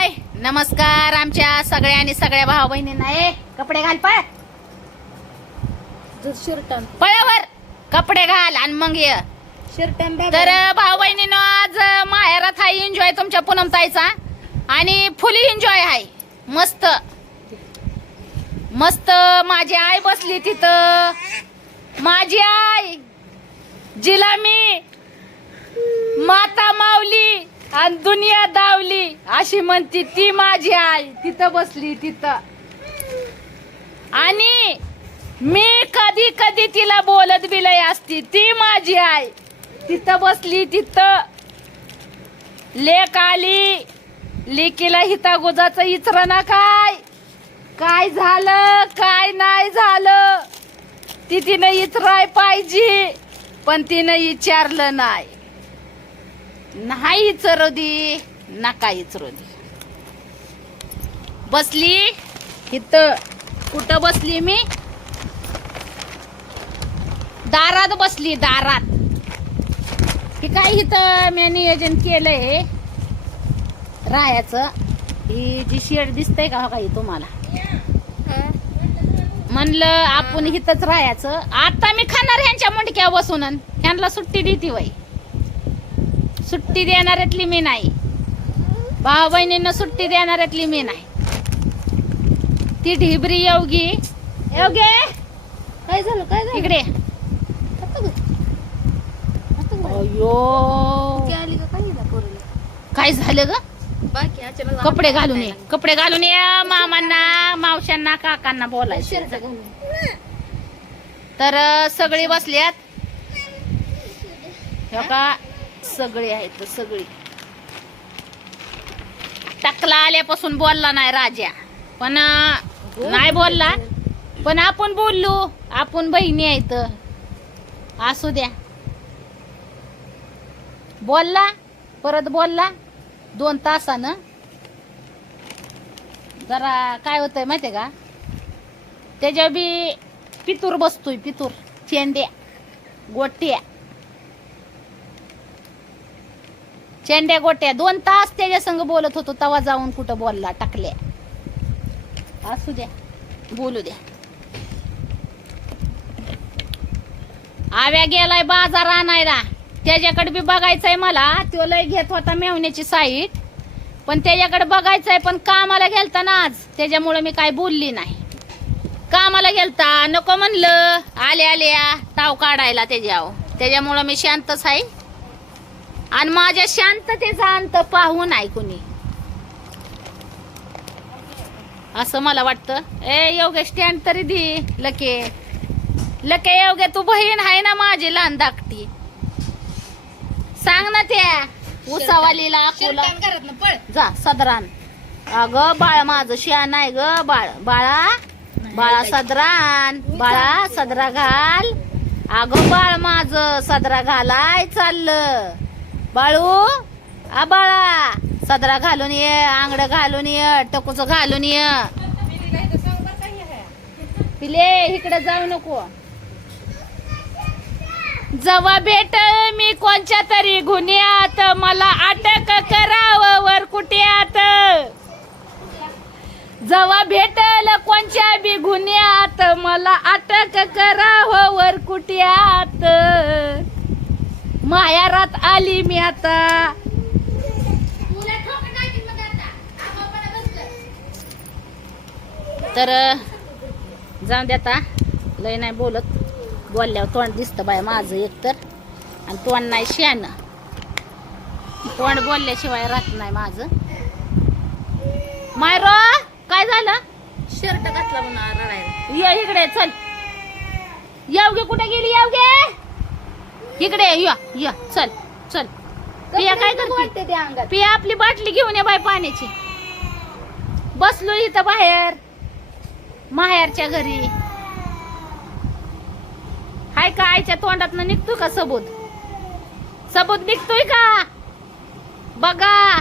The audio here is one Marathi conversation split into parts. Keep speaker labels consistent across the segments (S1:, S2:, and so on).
S1: हाय नमस्कार आमच्या सगळ्या आणि सगळ्या भाऊ बहिणींना. ए कपडे घाल पळ.
S2: शर्ट
S1: पळावर. कपडे घाल आणि मग ये.
S2: शर्ट
S1: तर भाऊ बहिणीनं आज माहेरात हाय एन्जॉय तुमच्या पूनम ताईचा. आणि फुली एन्जॉय आहे. मस्त. मस्त माझी आई बसली तिथं. माझी आई जिला मी माता मावली आणि दुनिया दावली. अशी म्हणती ती माझी आई. तिथं बसली तिथं. आणि मी कधी कधी तिला बोलत बिलय असती ती माझी आई. तिथं बसली तिथं. लेक आली. लेकीला हिता गोजाचं इचर ना काय? काय झालं काय नाही झालं? ती तिनं इचराय पाहिजे पण तिनं विचारलं नाही. नाही इचरू दे नका इचरू दे बसली? इथं कुठं बसली मी? दारात बसली दारात. हे काय इथं मी नियोजन केलंय रायाचं ही जी शेड दिसतंय का हो काही तुम्हाला? म्हणलं आपण इथंच राहायचं. आता मी खाणार ह्यांच्या मुंडक्या बसून अन ह्यांना सुट्टी देते वाई सुट्टी देणाऱ्यातली मी नाही. भाऊ बहिणींना सुट्टी देणाऱ्यातली मी नाही. ती ढिबरी योगी. योगे!
S2: काय झालं? काय झालं?
S1: इकडे.
S2: काय
S1: झालं ग? कपडे घालून ये. कपडे घालून ये मामांना मावशांना काकांना बोलायचं. तर सगळे बसल्यात का सगळे आहेत सगळी. टकला आल्यापासून बोलला नाही राजा. पण नाही बोलला. पण आपण बोललो. आपण बहिणी आहेत. असू द्या. बोलला परत बोलला. दोन तासानं. जरा काय होतंय माहितीये का? त्याच्या बी पितूर बसतोय पितूर. चेंड्या गोट्या. चेंड्या गोट्या दोन तास त्याच्या संग बोलत होतो तवा जाऊन कुठं बोलला टाकल्या. असू द्या बोलू द्या. आव्या गेलाय बाजार आणायला. त्याच्याकडे बी बघायचंय मला तो लय घेत होता मेवण्याची साईट. पण त्याच्याकडे बघायचंय पण कामाला गेलता ना आज. त्याच्यामुळे मी काय बोलली नाही. कामाला गेलता नको म्हणलं. आले आल्या ताव काढायला त्याच्यावर. त्याच्यामुळं मी शांतच आहे. आणि माझ्या शांततेचा अंत पाहू नाही कुणी. असं मला वाटतं. ए योगे स्टँड तरी दे लके. लके योगे तू बहीण आहे ना माझी लहान धाकटी. सांग ना त्या उसावालीला अकोला. जा सदरान. अग बाळ माझं शियान आहे ग बाळ. बाळा बाळा सदरान. बाळा सदरा घाल. अग बाळ माझ सदरा घालाय चाललं. बाळू आ बाळा सदरा घालून ये आंगड घालून ये टकूच घालून ये. पिले इकडे जाऊ नको. जवा भेट मी कोणच्या तरी गुन्ह्यात मला अटक करावं वर कुट्यात जवा भेटल कोणच्या बी गुन्ह्यात मला अटक करावं वर कुट्यात मायारात आली मी आता. तर जाऊन दे आता. लय नाही बोलत. बोलल्यावर तोंड दिसतं बाय माझं एकतर आणि तोंड नाही शान तोंड बोलल्याशिवाय राहत नाही माझं. मायरो काय झालं?
S2: शर्ट घातला म्हणून रडायला.
S1: ये इकडे चल. येवगे कुठे गेली येवगे? इकडे ये, या या चल चल. पिया काय करते?
S2: वाटते त्या अंगात.
S1: पिया आपली बाटली घेऊन ये बाय पाण्याची. बसलो इथं बाहेर माहेरच्या घरी. हाय का आईच्या तोंडात निघतो का सबूत? सबूत निघतोय का? बघा.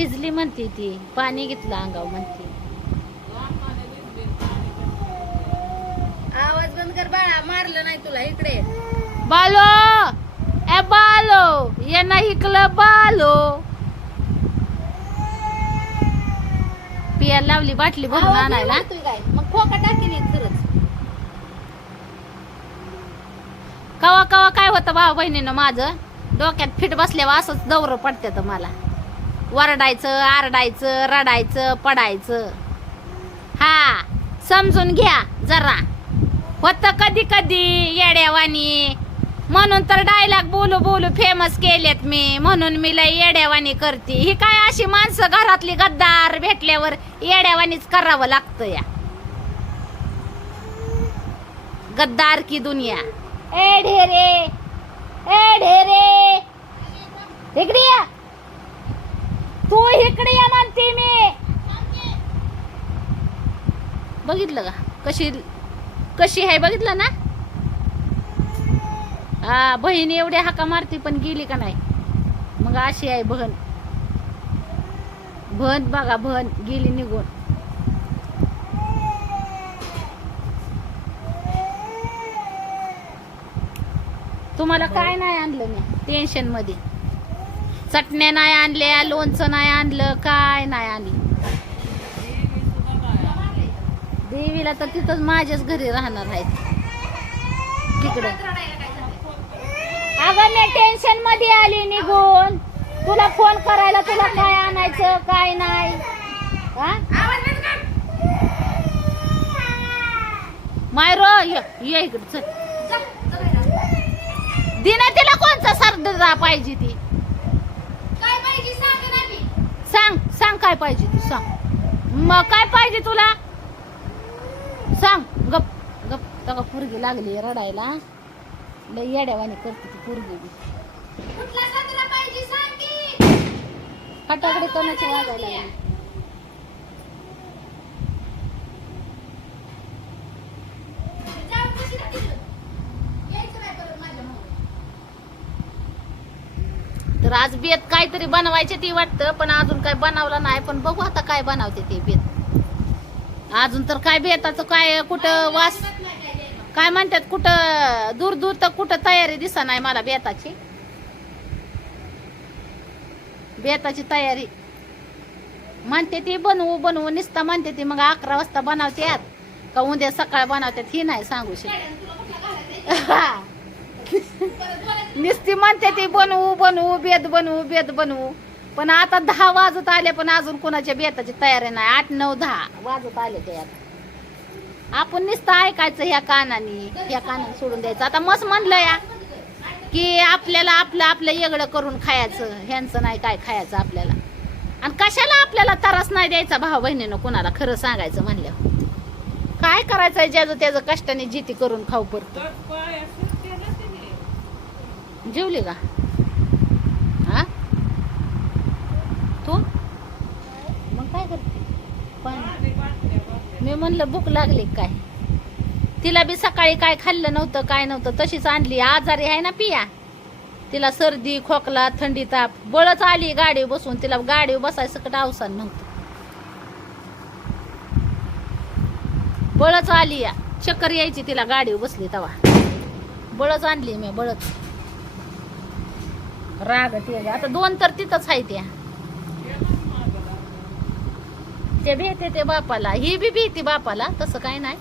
S1: भिजली म्हणते ती पाणी घेतलं अंगाव म्हणते.
S2: आवाज बंद कर बाळा मारलं नाही तुला इकडे.
S1: बालो! ए बालो! ये ना इकलं बालो! पियाला लावली बाटली भरून आणायला.
S2: मग खोका एक खरंच.
S1: कवा कवा काय होतं भाऊ बहिणीनं माझं? डोक्यात फिट बसल्यावर असंच दौर पडते मला. वरडायचं आरडायचं रडायचं पडायचं. हा समजून घ्या जरा. होत कधी कधी येड्यावानी. म्हणून तर डायलॉग बोलू बोलू फेमस केलेत मी. म्हणून मी लय येड्यावानी करते. ही काय अशी माणसं घरातली गद्दार भेटल्यावर येड्यावानीच करावं लागतं या. गद्दार की दुनिया. ए ढेरे ए ढेरे. या. तू इकडे या म्हणते मी. बघितलं का? कशी कशी आहे बघितलं ना? हा बहीण एवढ्या हाका मारती पण गेली का नाही? मग अशी आहे बहन बहन बघा बहन गेली निघून. तुम्हाला काय नाही आणलं मी टेन्शनमध्ये. चटण्या नाही आणल्या लोणचं नाही आणलं काय नाही आणलं. देवीला तर तिथंच माझ्याच घरी राहणार आहेत. तिकडं. अगं मी टेन्शनमध्ये आली निघून. तुला फोन करायला तुला काय आणायचं काय नाही? मायरो ये ये इकडे चल. दिना तिला कोणचा सर्दी पाहिजे ती
S2: काय पाहिजे सांग ना मी
S1: सांग सांग काय पाहिजे तू सांग. मग काय पाहिजे तुला? सांग. गप गप. तका पुरगी लागली रडायला. लय येड्यावानी करते ती
S2: की?
S1: फटाकडे कोणाची वाजायला लागली
S2: जाऊन कशी राहते तू? यायचं नाही परत माझ्या मागं.
S1: तर आज बेत काहीतरी बनवायचे ती वाटतं पण अजून काय बनवलं नाही पण बघू आता काय बनवते ते बेत अजून तर काय बेताचं काय कुठं वास काय म्हणतात कुठं दूर दूर तर कुठं तयारी दिसा नाही मला बेताची बेताची तयारी. म्हणते ती बनवू बनवू निसता म्हणते ती मग अकरा वाजता बनवते का उद्या सकाळ बनवतात ही नाही सांगू शकत. हा. नुसती म्हणते ती बनवू बनवू बेद बनवू बेद बनवू. पण आता दहा वाजत आले पण अजून कोणाच्या बेताची तयारी नाही. आठ नऊ दहा वाजत आले ते आता. आपण नुसतं ऐकायचं ह्या कानाने ह्या कानाने सोडून द्यायचं. आता मस्त म्हणलं या की आपल्याला आपलं आपलं येगळं करून खायचं. ह्यांचं नाही काय खायचं आपल्याला. आणि कशाला आपल्याला त्रास नाही द्यायचा भाऊ बहिणीनं कोणाला? खरं सांगायचं म्हणलं काय करायचंय ज्याचं त्याचं कष्टाने जिती करून खाऊ पडतं? जेवली का? हा? तू? मग काय करते? मी म्हणलं भूक लागली काय? तिला बी सकाळी काय खाल्लं नव्हतं काय नव्हतं तशीच आणली. आजारी आहे ना पिया. तिला सर्दी खोकला थंडी ताप बळच आली गाडी बसून. तिला गाडी बसायचं सकट अवसान नव्हतं. बळच आली या. चक्कर यायची तिला गाडी बसली तेव्हा. बळच आणली मी बळच. राग ते आता दोन तर तिथंच आहे त्या. ते भीते ते बापाला. ही बी भीती बापाला तसं काय नाही.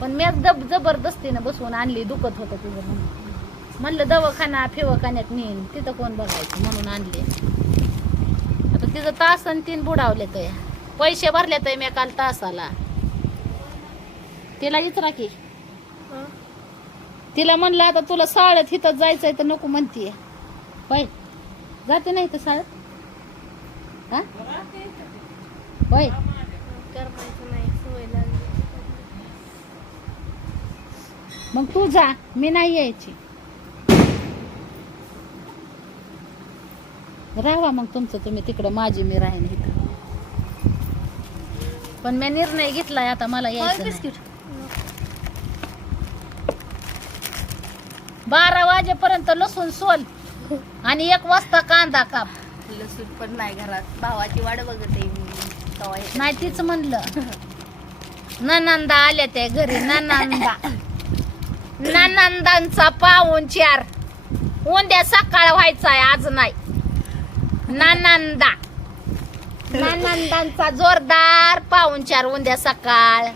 S1: पण मी जब जबरदस्तीनं बसवून आणली दुखत होतं तिचं म्हणून. म्हणलं दवाखाना फिवखान्यात नेईन. तिथं कोण बघायचं? म्हणून आणले. आता तिचं तास आणि तीन बुडावले तर पैसे भरले तर मी काल तासाला. तिला इचरा की. तिला म्हणलं आता तुला साळत इथं जायचंय तर नको म्हणतीये. होय. जाते नाही तर साळत हा? होय. मग तू जा मी नाही यायची. राहा मग तुमचं तुम्ही तिकडं माझी मी राहीन इथं. पण मी निर्णय घेतलाय आता मला यायचं नाही. बारा वाजेपर्यंत लसूण सोल. आणि एक वाजता कांदा काप.
S2: लसूण पण नाही घरात. भावाची वाट बघत आहे मी. कवा येते.
S1: नाही तीच म्हणलं. ननंदा आल्या त्या घरी. ननंदा. ननंदांचा पाहून चार. उद्या सकाळ व्हायचा आहे आज नाही. ननंदा. ननंदांचा जोरदार पाहून चार उद्या सकाळ.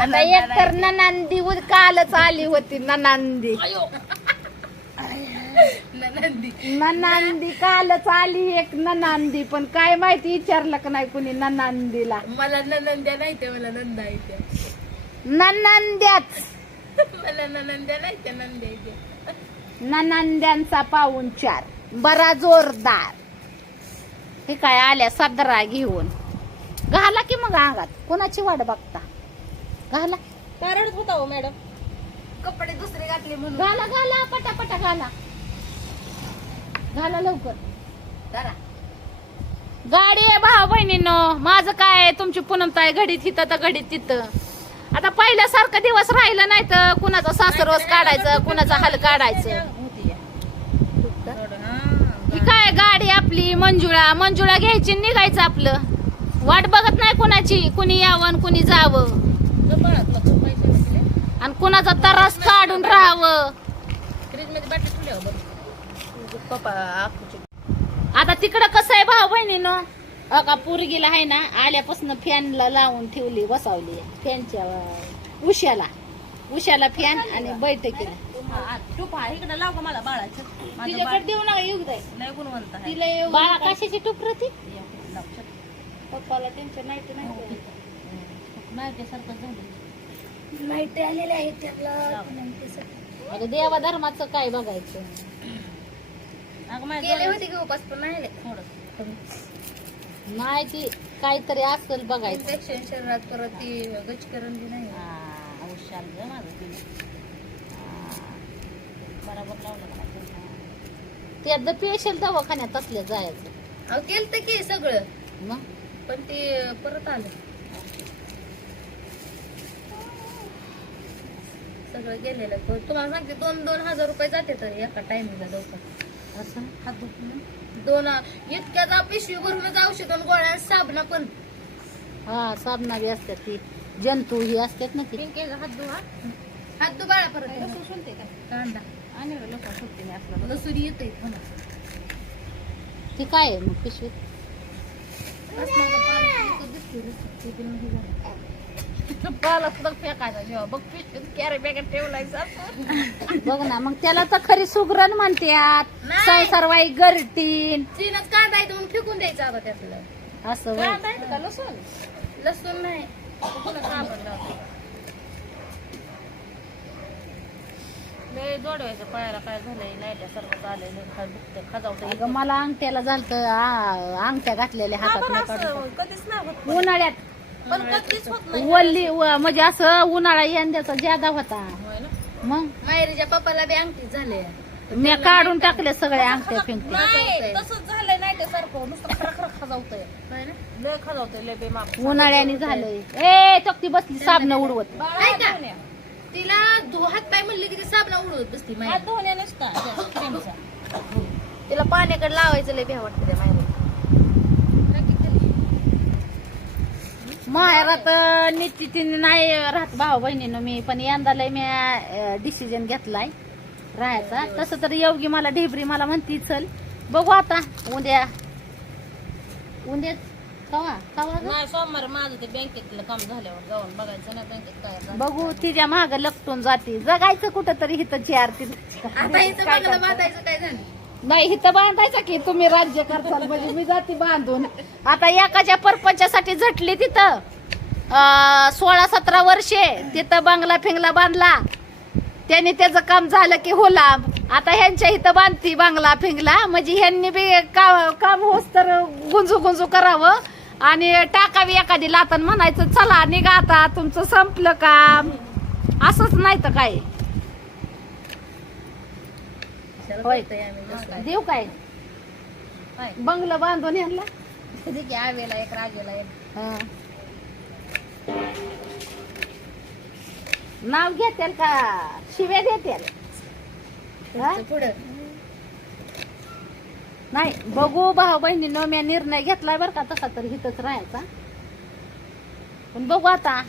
S1: आता एक तर ननंदी उद- कालच आली होती ननंदी. ननंदी कालच आली एक ननंदी पण काय माहिती विचारलं का नाही कुणी ननंदीला.
S2: मला ननंद्या नाही ते मला नंदा येते
S1: ननंद्याच.
S2: मला ननंद्या नाही त्या नंद्या येते
S1: ननंद्यांचा पाऊन चार. बरा जोरदार. हे काय आल्या सदरा घेऊन. घाला की मग अंगात. कोणाची वाट बघता? घाला.
S2: कारण होता हो मॅडम. कपडे दुसरे घातले म्हणून.
S1: घाला घाला पटापटा घाला. घाला लवकर. गाडी आहे भाऊ बहिणीनो. माझं काय तुमची पुनमताय घडीत तिथं तर घडीत तिथं. आता पहिल्यासारखं दिवस राहिलं नाही तर कुणाचा सासरवस काढायचं कुणाचा हल काढायचं. ही काय गाडी आपली? मंजुळा. मंजुळा घ्यायची निघायचं आपलं. वाट बघत नाही कुणाची. कुणी यावं कुणी जावं. आणि कुणाचा तरास काढून राहावं
S2: फ्रीजमध्ये बाटली ठेवल्या बरं पप्पा आखूचे.
S1: आता तिकडं कसं आहे भाऊ बहिणीनो? का पोरगीला आहे ना आल्यापासून फॅनला लावून ठेवली बसावली. फॅनच्या उशाला उशाला फॅन आणि बैठकीला.
S2: टुपा इकडे लाव का मला बाळाचं. माझं
S1: तिच्याकडे
S2: बाळ
S1: देऊ नका येऊ दे.
S2: लय गुणवंत आहे.
S1: तिला येऊ बाळा कशाची टुकर ती?
S2: लाव.
S1: पप्पाला टेन्शन नाही तर नाही
S2: माझ्यासारखं झालं
S1: माहिती आलेले आहे त्याला अगं देवा धर्माचं काय बघायचं?
S3: गेले
S2: डोळ्यात
S3: होते की उपास पण नाही
S2: थोडं.
S1: नाही ती काहीतरी असेल बघायचं.
S3: इन्फेक्शन शरीरात परत ती गचकरण बी नाही.
S2: हा, हुशार ग माझं ते. बरोबर लावलं मला ते.
S1: त्यात पेशल दवाखान्यात असल्या जायचं.
S3: अहो केलं की सगळं.
S1: मग?
S3: पण ते परत आलं. सगळं गेलेलं. पण तुम्हाला सांगते दोन दोन हजार रुपये जाते तर एका टायमिंगला लवकर.
S1: असं?
S2: हात
S3: दोन इतक्याचा पिशवी भरूनच औषध आणि गोळ्या साबणा पण.
S1: हा साबणा बी असतात ती जंतू ही असतात ना ती
S2: हात धुवा
S3: हात दुबाळा परत.
S2: लसूण का
S3: कांदा.
S2: आणि लसूण सुलते मी असलं
S3: लसूण येते
S1: ती काय आहे मग पिशवीत?
S2: फेकायचा जेव्हा बघ पिशवीत कॅरे बॅगेत ठेवलायचा
S1: बघ ना मग त्याला तर खरी सुगरण म्हणतात
S3: नाही.
S1: संसारवाई गरटीन.
S3: तीनच कांदा आहे तर मग फेकून द्यायचा आता त्यातलं.
S1: असं होय.
S2: कांदा आहे का? लसूण?
S3: लसूण नाही.
S2: पुन्हा साबण लावते. लय जोडवायचं पायाला काय झालंय लय खा
S1: अगं मला अंगठ्याला झालत अंगठ्या घातलेल्या हातात नाही काढून.
S2: कधीच नाही होत.
S1: उन्हाळ्यात
S2: पण कधीच होत नाही
S1: वल्ली व- म्हणजे असं उन्हाळा यंदाचा ज्यादा होता.
S2: होय ना?
S1: मग?
S3: मायरीच्या पप्पाला बी अंगठी झाले.
S1: मी काढून टाकले सगळ्या अंगठ्या फिंकते
S2: नाही तसंच झालंय नाही ते सारखं. नुसतं खरं खरं खाजावतंय.
S3: होय ना?
S2: लय खाजावतंय लय बेमाप.
S1: उन्हाळ्याने झालंय. ए तक्ती बसली साबण उडवत.
S3: नाही का? तिला धु हात पाय म्हणले की ती साबणा उडवत बसती
S2: धुवण्या नसता.
S3: तिला पाण्याकडे लावायचं लय भ्या वाटतं त्या मायरी
S1: माहेरात निश्चितीने नाही राहत भाऊ बहिणीनं मी पण यंदा लय मी डिसिजन घेतलाय राहायचा. तसं तर योगी मला ढेबरी मला म्हणती चल बघू आता उद्या. उद्या कवा? कवा ग?
S2: नाही सोमवार माझं ते बँकेतलं काम झाल्यावर जाऊन बघायचं ना बँकेत काय झालं.
S1: बघू तिच्या माग लपटून जाते. जगायचं कुठं तरी हिथं चार ती
S3: आता इथं बांधायचं काय झालं?
S1: नाही हिथं बांधायचं की तुम्ही राज्य करताल म्हणजे मी जाते बांधून. आता एकाच्या परपंचासाठी झटली तिथं. अं, सोळा सतरा वर्षे तिथं बंगला फिंगला बांधला. त्यांनी त्याचं काम झालं की होला आता ह्यांच्या इथं बांधती बांगला फिंगला. म्हणजे ह्यांनी बी का- काम होस तर गुंजू गुंजू करावं. आणि टाकावी एखादी लातन म्हणायचं चला निघा आता तुमचं संपलं काम. असंच नाही तर काय
S3: कशाला
S1: होय.
S3: करतोय आम्ही दुसरं?
S1: देऊ काय
S2: काय?
S1: बंगलं बांधून यांना
S2: कधी की आवेला एक रागेला एक
S1: हा. नाव घेतील का शिव्या देतील हा?
S3: पुढं
S1: नाही बघू भाऊ बहिणीनं मी निर्णय घेतलाय बरं का तसा तर हिथंच राहायचा पण बघू आता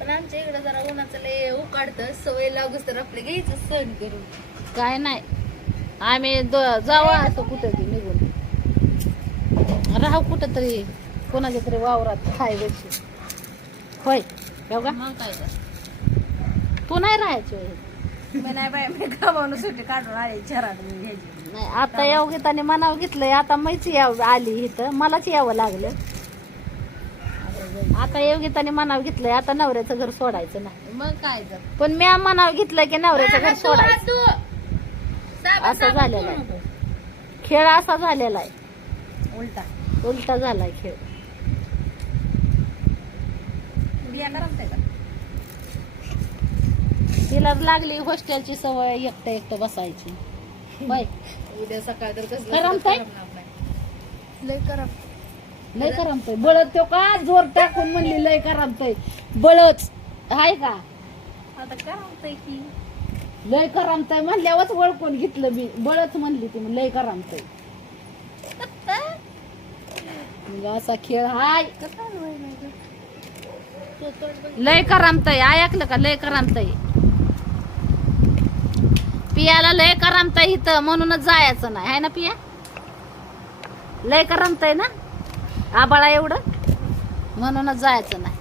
S3: पण आमच्या इकडे जरा उन्हाचं लय उकाडतं सवय लागूस तर आपलं घ्यायचं सण करून
S1: काय नाही. आम्ही जावा असं कुठं तरी निघून. राहू कुठं तरी कोणाच्या तरी वावरात खाय बशी. होय बघा
S2: मग काय तर.
S1: तू नाही राहायची
S2: नाही बाय मी गावावरून सुट्टी काढून आले चरात मी घ्यायची.
S1: नाही आता याव गीताने मनाव घेतलंय आता मीच याव आली इथं मलाच यावं लागलं. आता योगिताने मनाव घेतलंय आता नवऱ्याचं घर सोडायचं नाही.
S2: मग काय
S1: पण मी मनाव घेतलंय की नवऱ्याचं घर सोडायचं असं झालेलं आहे. खेळ असा झालेला आहे.
S2: उलटा.
S1: उलटा झालाय खेळ. तिला लागली हॉस्टेलची सवय एकटं एकटं बसायची.
S3: उद्या सकाळ तर.
S2: लय करम.
S1: लय करमतय. तो का जोर टाकून म्हणली लय करमतय. बळच हाय का?
S2: आता करमतय की.
S1: लय करमतय म्हणल्यावरच ओळखून घेतलं मी. बळच म्हणली ती लय करमतय. मग असा खेळ हाय. लय करमतय. ऐकलं का? लय करमतय. पियाला लय करमतय इथं. म्हणूनच जायचं नाही. आहे ना पिया? लय करमतय ना? आबाळा एवढं? म्हणूनच जायचं नाही.